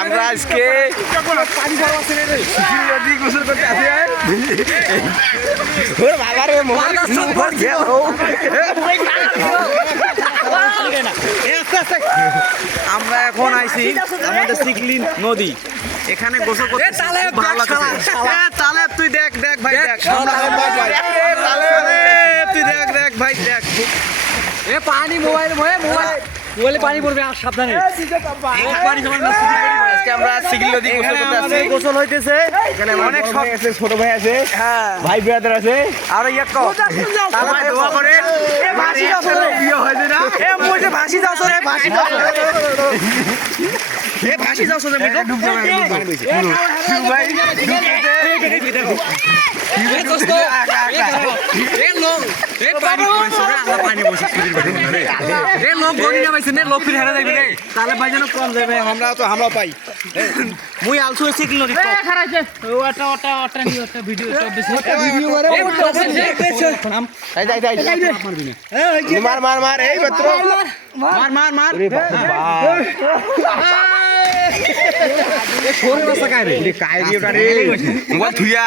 আমরা আজকে নদী গোসল করতে আসি। আমরা এখন আইছি আমাদের সিকলি নদী, এখানে গোসল করতে ভালো লাগছে। তাহলে তুই দেখ দেখ ভাই দেখ, তুই দেখ দেখ ভাই দেখ, পানি মোবাইল মোবাইলে পানি পড়বে, আর সাবধানে। আজকে আমরা সিকলি নদী গোসল করতে আসছি। গোসল হইতেছে, এখানে অনেক ছোট ভাই আছে, ভাই ব্রাদার আছে, আর ভাই দোয়া করে ভাসি যাও বিয়ে হয় না, এ মোজে ভাসি যাও রে, ভাসি যাও এ ভাসি যাও রে, মিটো ডুব যাবে, পানি বইছে ভাই দেখো এ দোস্ত এ লোক এ পানি বইছে রে, আল্লাহ পানি বইছে সিকির বাড়ি রে, এ লোক গনি না বইছে নে, লোক ফির হেরা যাবে রে, তাহলে ভাই যেন কম যাবে, আমরা পাই মুই আলসু সিকলি নদী তো খারাইছে ওটা নিও, একটা ভিডিও ভিডিও করে যাই মার এই মাত্র মার কোন রাস্তা কাই রে কাই রে ওটা রে মোবাইল থুইয়া